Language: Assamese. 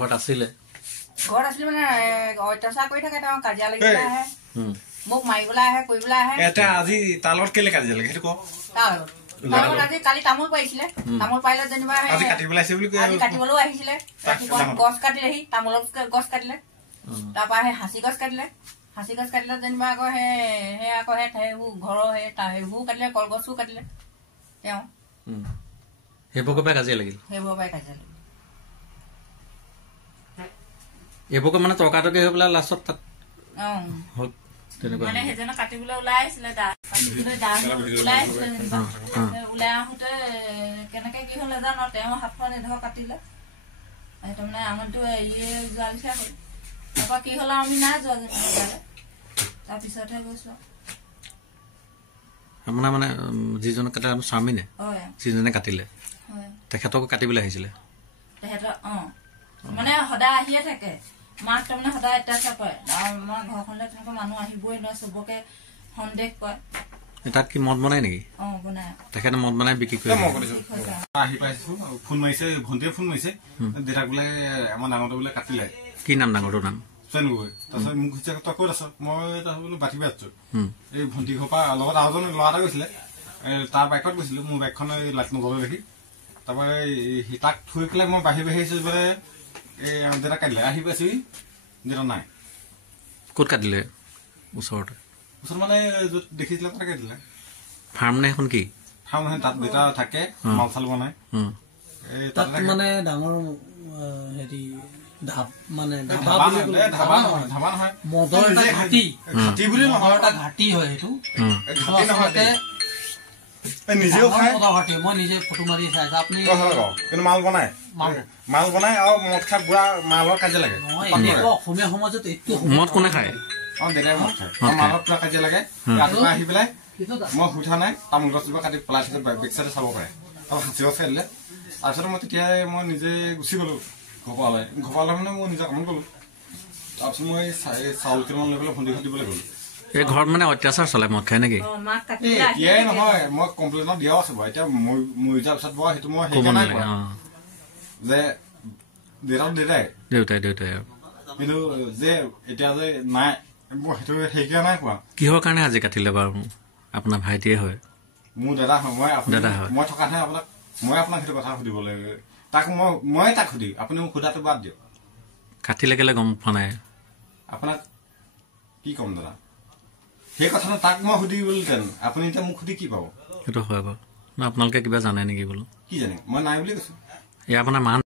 ঘৰত আছিলে মানে অত্যাচাৰ কৰি থাকে তেওঁ কাজিয়া লাগিবলৈ আহে মোক মাৰিবলৈ আহে কৰিবলৈ আহে এটা আজি তাৰ লগত কেলে কাজিয়া লাগে সেইটো কওক আজি কালি তামোল পাৰিছিলে তামোল পাৰিলে যেনিবা আজি কাটিবলৈ আহিছে বুলি কয় আজি কাটিবলৈও আহিছিলে ৰাতিপুৱা গছ কাটিলেহি তামোলৰ গছ কাটিলে তাৰপৰা সেই সাঁচি গছ কাটিলে যেনিবা আকৌ সেই আকৌ সেইবোৰ ঘৰৰ সেইবোৰ কাটিলে কলগছো কাটিলে তেওঁ সেইবোৰৰ পৰাই কাজিয়া লাগিল এইবোৰকে মানে তৰ্কাতৰ্কি হৈ পেলাই লাষ্টত তাত মানে সেইজনে কাটিবলৈ ওলাই আহিছিলে ওলাই আহোতে কেনেকে কি হল নাজানো তেওঁ হাতখন এডোখৰ কাটিলে তাৰমানে আঙুলিটো ইয়ে যোৱা লিখা হ'ল তাৰপৰা কি হল আমি নাই যোৱা তাৰপিছতহে গৈছো আপোনাৰ মানে যিজনে কাটে স্বামী নে যিজনে কাটিলে তেখেতকো কাটিবলৈ আহিছিলে তেখেতৰ মানে সদায় আহিয়ে থাকে মাক তাৰমানে সদায় অত্যাচাৰ কৰে আমাৰ ঘৰখনলৈ তেনেকুৱা মানুহ আহিবই নহয় চবকে সন্দেহ কৰে তাত কি মদ বনাই নেকি বনাই তেখেতে মদ বনাই বিক্ৰী কৰে আহি পাইছো ফোন মাৰিছে ভণ্টিয়ে ফোন মাৰিছে দেউতাক বোলে আমাৰ ডাঙৰটো বোলে কাটিলে কি নাম ডাঙৰটোৰ নাম গৈ তাৰপিছত মোক সুধিছে তই ক'ত আছ মই বোলো বাটিবে আছো এই ভণ্টি ঘৰ পৰা লগত আৰু এজন ল'ৰা এটা গৈছিলে তাৰ বাইকত গৈছিলো মোৰ বাইকখন লাইট নগলে দেখি তাৰপৰা সি তাক থৈ পেলাই মই বাঢ়ি আহিছো বোলে এই দেউতা কাটিলে আহি পাইছো দেউতা নাই ক'ত কাটিলে ওচৰত মানে য'ত দেখিছিলে তাতে কাটিলে ফাৰ্ম নে এখন কি ফাৰ্ম নহয় তাত দেউতা থাকে মাল চাল বনাই তাত মানে ডাঙৰ হেৰি মদৰ এটা ঘাটি বুলি নহয় এটা ঘাটি হয় সেইটো নিজেও খাই মই নিজে ফটো মাৰি চাইছো আপুনি কিন্তু মাল বনাই আৰু মদ খাই বুঢ়া মালৰ কাজিয়া লাগে অসমীয়া সমাজত এইটো মদ কোনে খায় দেউতাই মদ খায় মালত পুৰা কাজিয়া লাগে ৰাতিপুৱা আহি পেলাই মই সুধা নাই তামোল গছজোপা কাটি পেলাই থৈছে বেক চাইডে চাব পাৰে আৰু সাঁচি গছ খাই দিলে তাৰপিছত মই তেতিয়াই মই নিজে গুচি গলো ঘপালে মানে মই নিজে কামত গলো তাৰপিছত মই চাউল কেইটামান লৈ পেলাই ভণ্টি দিবলৈ গলো এই ঘৰত মানে অত্যাচাৰ চলে মদ খাই নেকি এতিয়াই নহয় মই কমপ্লেইনত দিয়াও আছে বাৰু এতিয়া মৰি যোৱাৰ পিছত বাৰু সেইটো মই সেইকাৰণে কোৱা যে দেউতাই কিন্তু যে এতিয়া যে নাই মই সেইটো সেইকাৰণে কোৱা কিহৰ কাৰণে আজি কাটিলে বাৰু আপোনাৰ ভাইটিয়ে হয় মোৰ দাদা হয় মই থকাতহে আপোনাক সেইটো কথা সুধিব লাগে তাক মই তাক সুধি আপুনি মোক সোধাটো বাদ দিয়ক কাটিলে কেলে গম পোৱা নাই আপোনাক কি ক'ম দাদা সেই কথাটো তাক মই সুধিবলহেঁতেন আপুনি এতিয়া মোক সুধি কি পাব সেইটো হয় বাৰু আপোনালোকে কিবা জানে নেকি বোলো কি জানে মই নাই বুলি কৈছো এই আপোনাৰ মা